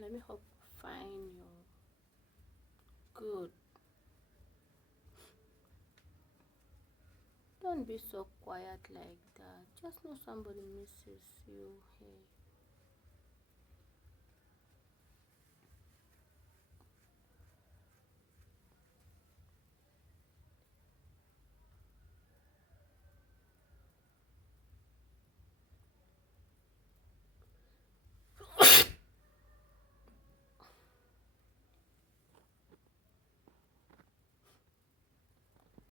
Let me hope find you good. Don't be so quiet like that. Just know somebody misses you. Hey.